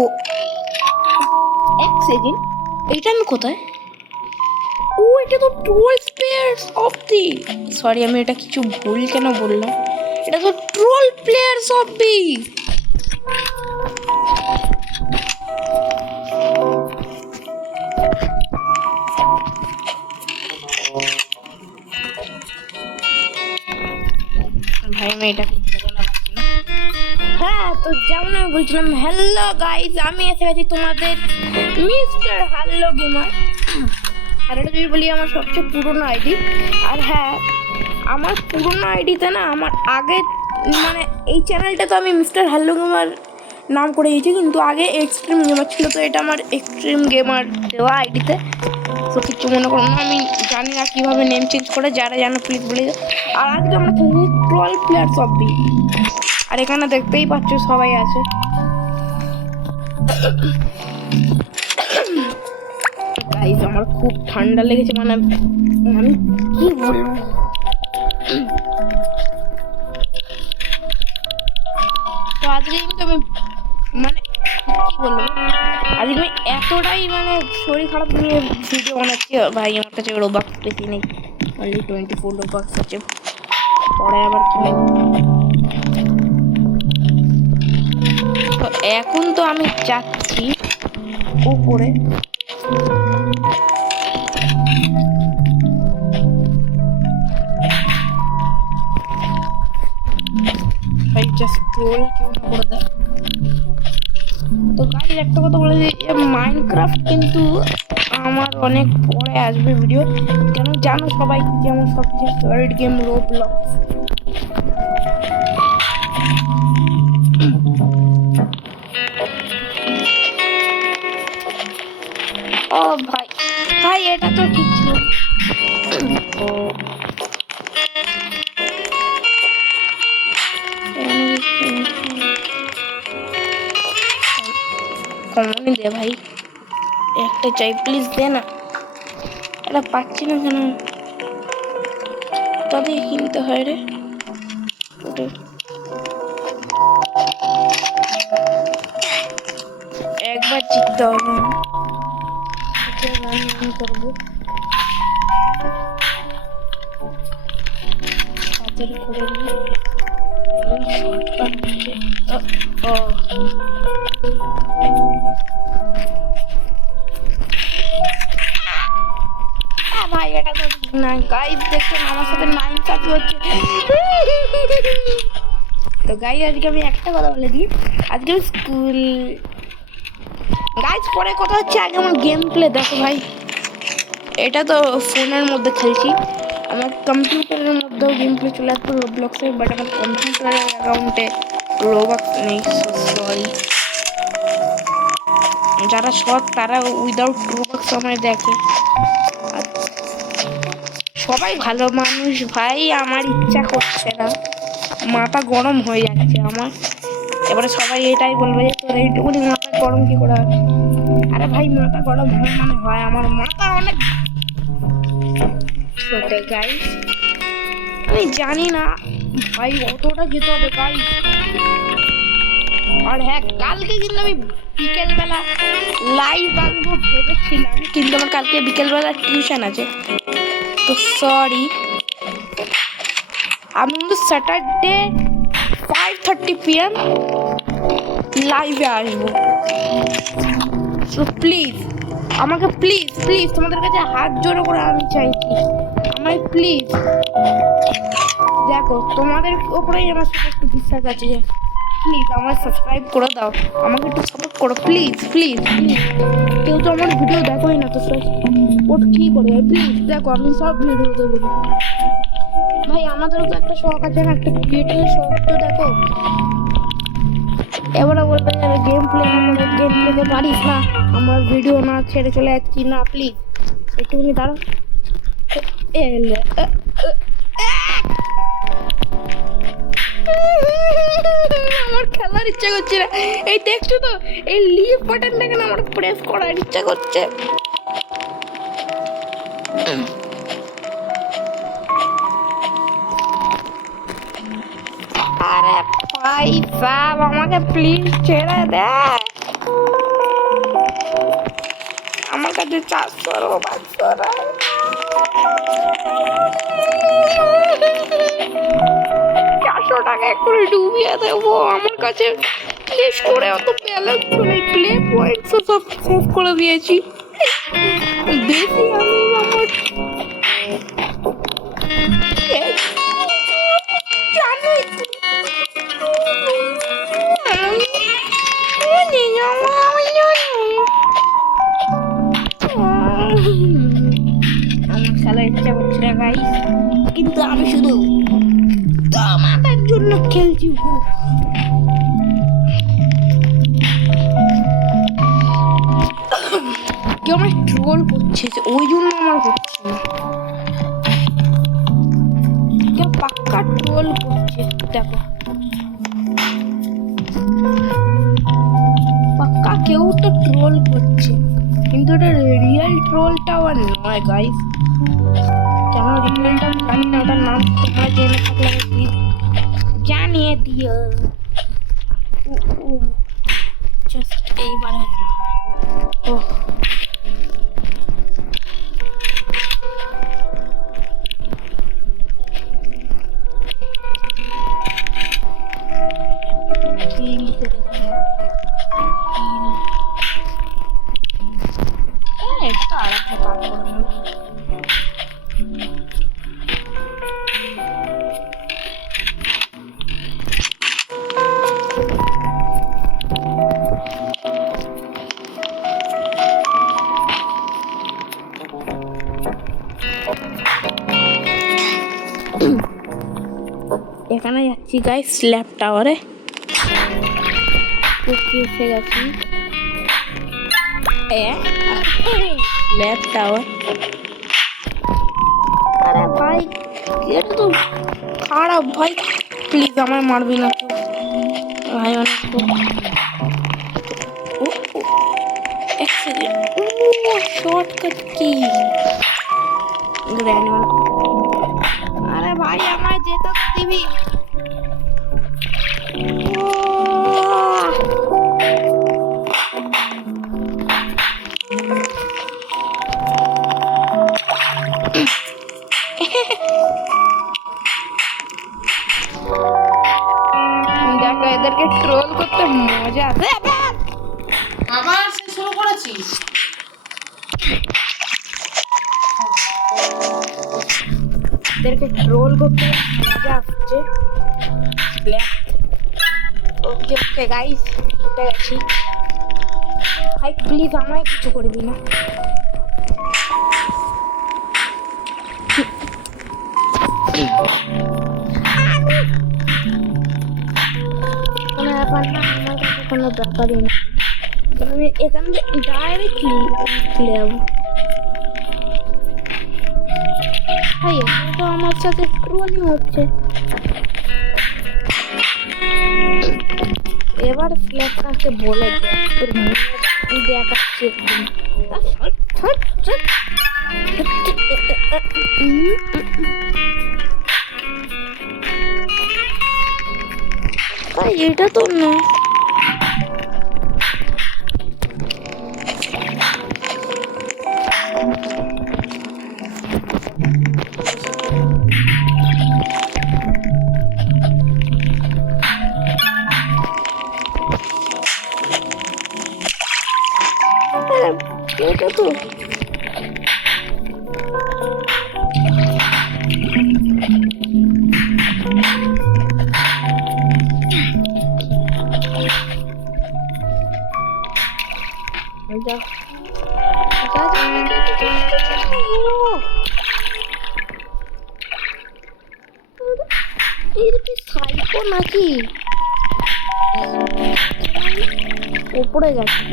ও এক সেকেন্ড, এটা আমি কোথায়? ও এটা তো troll players of the, sorry আমি এটা কিছু ভুল কেন বললাম, এটা তো ট্রোল প্লেয়ার্স অফ দি। ভাই আমি এটা হ্যাঁ, তো যেমন আমি বলছিলাম, হ্যালো গাইজ, আমি এসে গেছি তোমাদের মিস্টার হ্যালো গেমার। আর এটা যদি বলি আমার সবচেয়ে পুরনো আইডি। আর হ্যাঁ, আমার পুরনো আইডিতে না, আমার আগে মানে এই চ্যানেলটা তো আমি মিস্টার হ্যালো গেমার নাম করে দিয়েছি, কিন্তু আগে এক্সট্রিম গেমার ছিল, তো এটা আমার এক্সট্রিম গেমার দেওয়া আইডিতে। তো কিছু মনে করো না, আমি জানি না কীভাবে নেম চেঞ্জ করে, যারা জানো প্লিজ বলে দাও। আর আজকে আমরা খেলছি ট্রোল প্লেয়ার্স অফ দি। আর এখানে দেখতেই পাচ্ছ সবাই আছে। গাইস আমার খুব ঠান্ডা লেগেছে, মানে আমি কি বলবো। তো আজকে কিন্তু আমি মানে কি বলবো, আজকে আমি এতটাই মানে শরীর খারাপ নিয়ে ভিডিও বানাচ্ছি। ভাই আমার কাছে রোবাক্স বেশি নেই, অনলি 24 রোবাক্স আছে, পরে আবার কিনে। তো এখন তো আমি যাচ্ছি উপরে। ভাই জাস্ট ট্রোল কেউ না করে দেয়। তো গাইজ একটা কথা বলে দিই, মাইনক্রাফট কিন্তু আমার অনেক পরে আসবে ভিডিও, কেন জানো সবাই যে আমার সবচেয়ে ফেভারিট গেম রোবলক্স। ও ভাই, ভাই এটা তো ঠিক ছিল। কমনই দে ভাই, একটা চাই প্লিজ দে না, এটা পাচ্ছি না কেন, তবে কিনতে হয় রে। একবার জিততে হবে, রান করবো হাতের করে ভাই এটা তো না। গাইজ দেখছেন আমার সাথে 9 কাজ হচ্ছে। তো গাই আজকে আমি একটা কথা বলে দিই, আজকে স্কুল গাইজ পরে কথা হচ্ছে, আগে আমার গেম প্লে দেখো ভাই। এটা তো ফোনের মধ্যে খেলছি, আমার কম্পিউটারের মধ্যেও গেম প্লে চলে আসতো রোবলক্সে, বাট আমার কম্পিউটারের অ্যাকাউন্টে রোবলক্স নেই, সরি। যারা সৎ তারা উইদাউট রোবলক্স আমায় দেখে। সবাই ভালো মানুষ ভাই, আমার ইচ্ছা করছে না, মাথা গরম হয়ে যাচ্ছে আমার। এবারে সবাই এটাই বলবে যে তোর এইটুকুনি মাথা গরম কি করে হয়? আরে ভাই মাথা গরম হয় মানে হয়, আমার মাথা অনেক ছোটে গাইস। আমি জানি না ভাই অতটা যেতে হবে গাইস। আর হ্যাঁ, কালকে কিন্তু আমি বিকেলবেলা লাইভ আসবো ভেবেছিলাম, কিন্তু আমার কালকে বিকেলবেলা টিউশন আছে, তো সরি। আমি কিন্তু স্যাটারডে 5:30 PM লাইভে আসবো। সো প্লিজ আমাকে প্লিজ প্লিজ তোমাদের কাছে হাত জোড়ো করে আমি চাইছি, আমায় প্লিজ দেখো, তোমাদের ওপরেই আমার সাথে একটু বিশ্বাস আছে, যে প্লিজ আমার সাবস্ক্রাইব করে দাও, আমাকে একটু সাপোর্ট করো প্লিজ প্লিজ প্লিজ। কেউ তো আমার ভিডিও দেখোই না, তো সাপোর্ট কী করবে? প্লিজ দেখো, আমি সব ভিডিওতে বলি ভাই আমাদেরও তো একটা শখ আছে না, একটা ক্রিয়েটিভ শখ, তো দেখো। এবারে বলবে গেম প্লে না করে, গেম প্লেতে পারিস না, আমার ভিডিও না ছেড়ে চলে যাচ্ছি না, প্লিজ একটুখানি দাঁড়াও। আমার খেলার ইচ্ছা করছে না, এই দেখছো তো এই লিভ বাটনটাকে না আমার প্রেস করার ইচ্ছা করছে। আরে ভাই সাব আমাকে প্লিজ ছেড়ে দে। আমার কাছে 400 টাকা করে ডুবিয়ে দেবো। আমার কাছে প্লেস করে অত ব্যালেন্স করে প্লে পয়েন্টস সব সেভ করে দিয়েছি। বেশি আমি আমার আমার খেলার ইচ্ছা করছে না গাইস, কিন্তু আমি শুধু তোমাদের জন্য খেলছি। কেউ আমার ট্রোল করছে, ওই জন্য আমার হচ্ছে না। কেউ পাক্কা ট্রোল করছে, দেখো পাক্কা কেউ তো ট্রোল করছে, কিন্তু এটা রিয়েল ট্রোলটা আর নয় গাইস। কেন রিয়েলটা জানি না, ওটার নাম তোমরা জেনে থাকলে প্লিজ জানিয়ে দিও। জাস্ট এইবার ও এটা তো আর একটা কাজ করে নেব। এখানে যাচ্ছি গাইস স্ল্যাব টাওয়ারে। এসে গেছি স্ল্যাব টাওয়ার। আরে ভাই এটা তো খারাপ ভাই, প্লিজ আমায় মারবি না তো ভাই। অনেক এক সেকেন্ড, শর্টকাট কি? আরে ভাই আমায় যেতে তো দিবি। দেখো এদেরকে ট্রোল করতে মজা আছে। আবার সে শুরু করেছিস? এদেরকে ট্রোল করতে মজা আসছে। ওকে ওকে গাইস, উঠে গেছি ভাই, প্লিজ আমায় কিছু করবি না। কোনো ব্যাপার না, আমার কাছে কোনো ব্যাপারই না। আমি এখান থেকে ডাইরেক্টলি চলে যাবো। ভাই এখানে তো আমার সাথে ট্রোলিং হচ্ছে। এবার ফ্ল্যাটটাকে বলে তোর দেখাচ্ছি একটু। এটা তো না, এটা তো যা এটা কি সাইকো নাকি? উপরে গেছে।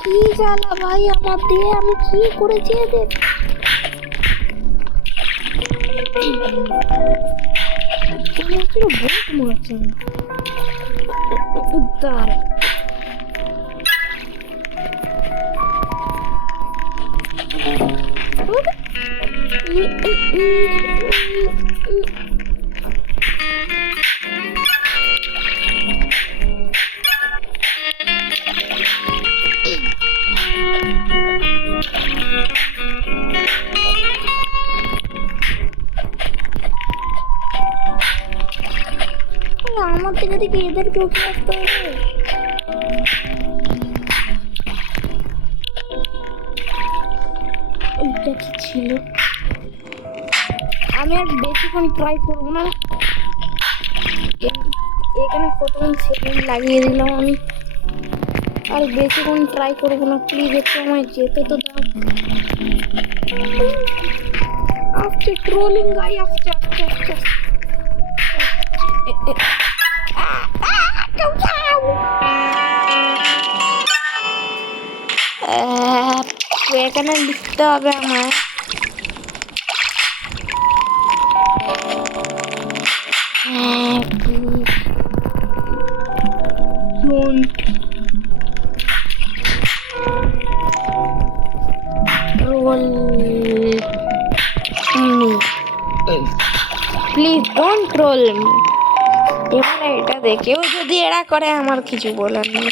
কি জ্বালা ভাই আমার দিয়ে, আমি কি করেছি এদের? বহুত মারছে উদ্ধার। আমার থেকে দেখি এদেরকে উঠে আসতে হবে। এইটা কি ছিল? আমি আর বেশিক্ষণ ট্রাই করবো না। এখানে কতক্ষণ সেকেন্ড লাগিয়ে দিলাম আমি, আর বেশিক্ষণ ট্রাই করবো না। প্লিজ একটু আমায় যেতে তো দাও। আসছে ট্রোলিং গাই, আসছে আসছে আসছে। এখানে লিখতে হবে আমার। Don't troll me. Please don't troll me. এবারে এটা দেখেও যদি এরা করে আমার কিছু বলার নেই।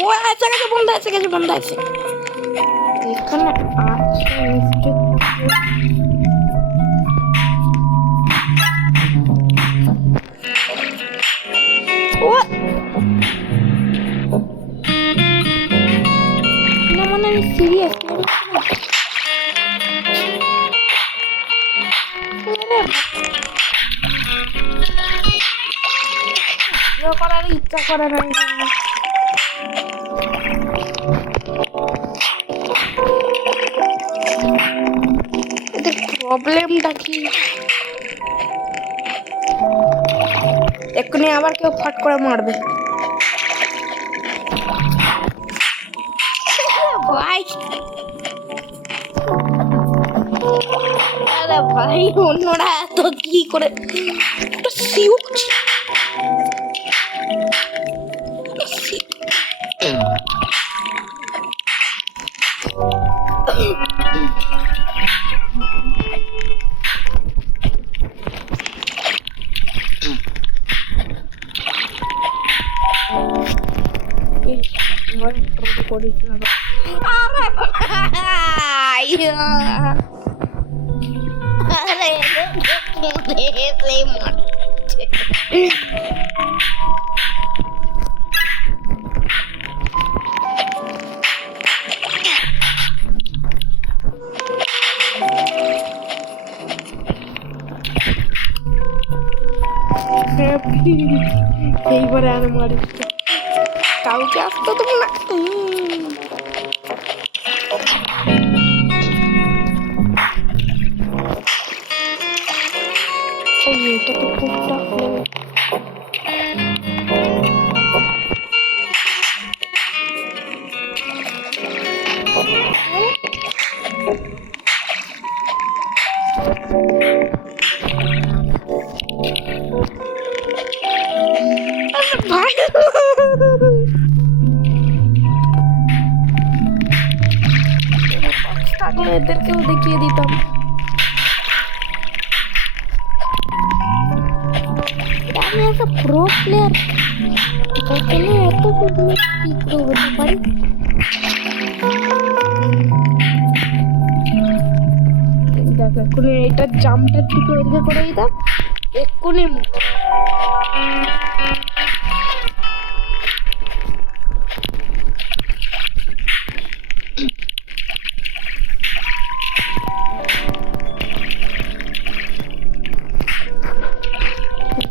ও আছে গেছে, বন্ধ আছে গেছে, বন্ধ আছে। এখানে আছে নিশ্চয়। ও না, মানে আমি সিরিয়াস করার ইচ্ছা করে না। এদের প্রবলেমটা কি? এক্ষুনি আবার কেউ ফাট করে মারবে। ভাই আরে ভাই, অন্যরা এত কি করে করিস না। আরে মারছে। এইবারে আর মারিস কাউকে আসতে দেবো না। এটা তো খুব টাফ লাগে। ভাই থাকলে এদেরকেও দেখিয়ে দিতাম। আমি একটা প্রো প্লেয়ার, এত কি প্রো হতে পারি? দেখ এক্ষুনি এটা জাম্পটা ঠিক ওইদিকে করে দিতাম এক্ষুনি।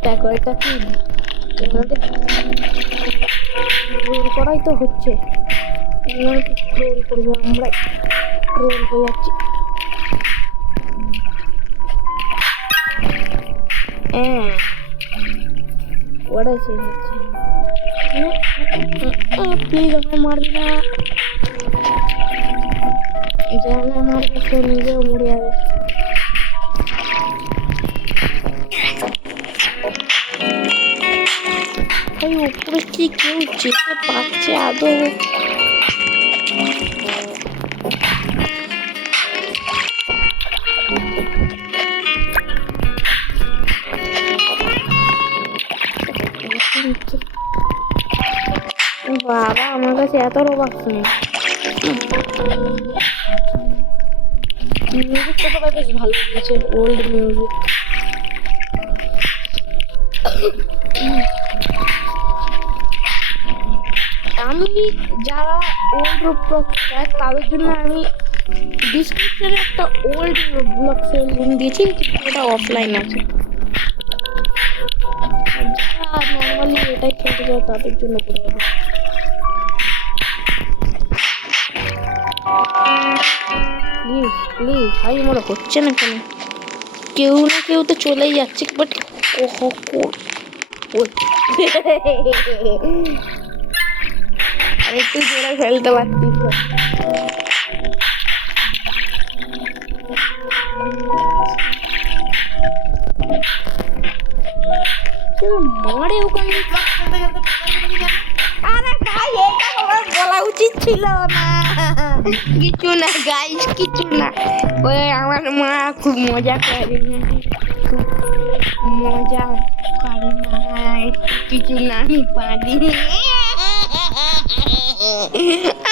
দেখো এটা কি আমাদের রোল করাই তো হচ্ছে, রোল করবো আমরা, রোল হয়ে যাচ্ছি। ওরা সে হচ্ছে প্লিজ আমায় মারবি না, জানা মারবে সে নিজেও মরে যাবে। ওই উপরে কি কেউ যেতে পারছে আদৌ? কাছে এত রোবাক্স নেই। মিউজিকটা সবাই বেশ ভালো লেগেছে, ওল্ড মিউজিক। আমি যারা ওল্ড রোবলক্স চায় তাদের জন্য আমি ডিসক্রিপশনে একটা ওল্ড রোবলক্সের লিঙ্ক দিয়েছি, কিন্তু এটা অফলাইন আছে। আর যারা নর্মালি এটাই খেলতে চায় তাদের জন্য করে দেবো। প্লিজ প্লিজ ভাই, মনে হচ্ছে না কেন? কেউ না কেউ তো চলেই যাচ্ছে, বাট আর একটু জোরে ফেলতে পারতিস না। মারে ওখানে আরে ভাই, এটা আমার বলা উচিত ছিল না। কিছু না গাইস, কিছু না। ওই আমার মা খুব মজা করে, খুব মজা করে না, কিছু না, আমি পারি।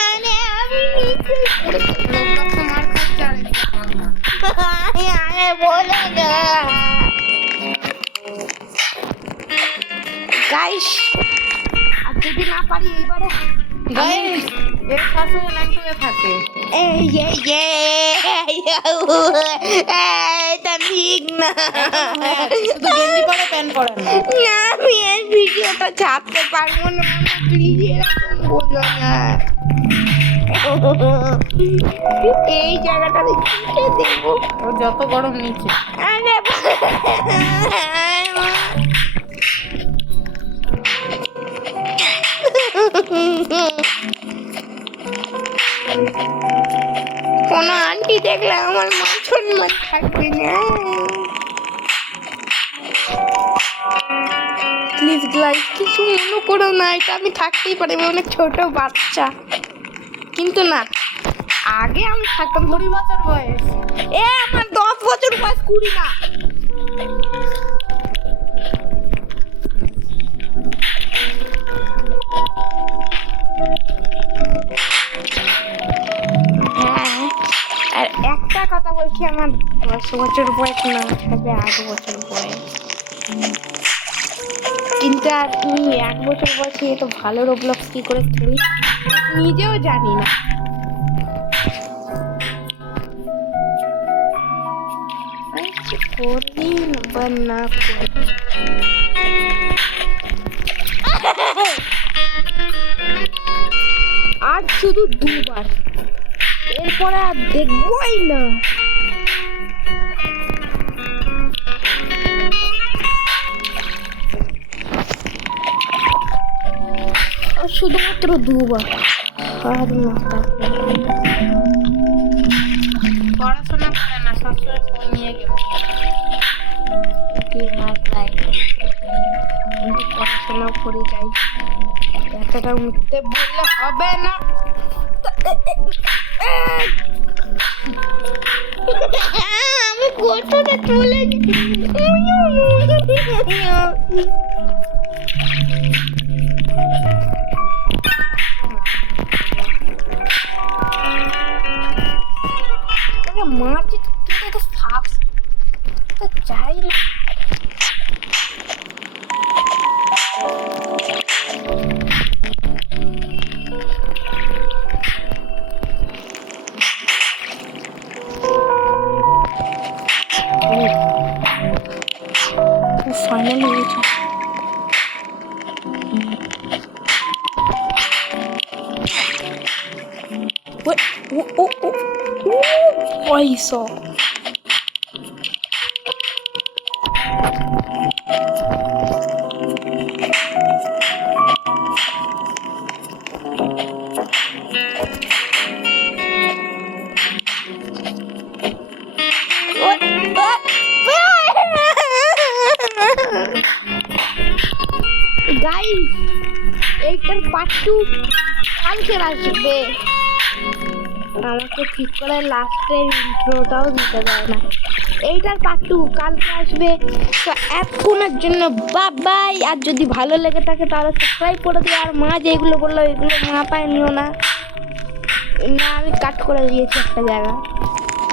আরে আমি আরে বলে না গাইস, আর যদি না পারি এইবারে গাইস এর পাশে ল্যাংটুয়ে থাকে। এটা ঠিক না। শুধু গেঞ্জি পরে প্যান্ট পরে না। না, আমি এই ভিডিওটা ছাড়তে পারবো না, প্লিজ এরকম বলো না। এই জায়গাটা আমি কেটে দেবো। ওর যত গরম নিচে। আরে কোনো আন্টি দেখলে আমার মান সম্মান থাকবে না। প্লিজ গাইস, কিছু মনে করো না, এটা আমি থাকতেই পারি, আমি অনেক ছোট বাচ্চা। কিন্তু না, আগে আমি থাকতাম 20 বছর বয়স। আমার 10 বছর বয়স, 20 না। হ্যাঁ, আর একটা কথা বলছি, আমার 10 বছর বয়স না, তবে 8 বছর বয়স। কিন্তু আমি 1 বছর বয়সে এত ভালো রোবলক্স কি করে খেলি নিজেও জানি না। করি বা না করি, আর শুধু 2 বার, এরপরে আর দেখবই না। আর শুধুমাত্র 2 বার, আর না। পড়াশোনা করে না, সবসময় ফোন নিয়ে গেল। কিন্তু পড়াশোনা করে যাই, এতটা উঠতে বললে হবে না। আমি কোথাটা চলে মারছি, তো সাপ তো চাই না। ফাইনাল হয়ে গেছে। পয়সা গাইস, এইটার পার্ট 2 কালকে আসবে। আমাকে ঠিক করে লাস্টের ইন্ট্রোটাও দিতে দেয় না। এইটার পার্ট 2 কালকে আসবে। তো এতক্ষণের জন্য বাই। আর যদি ভালো লেগে থাকে তাহলে সাবস্ক্রাইব করে দিও। আর মা যেগুলো বললো এগুলো মাথায় নিও না, না আমি কাট করে দিয়েছি একটা জায়গা।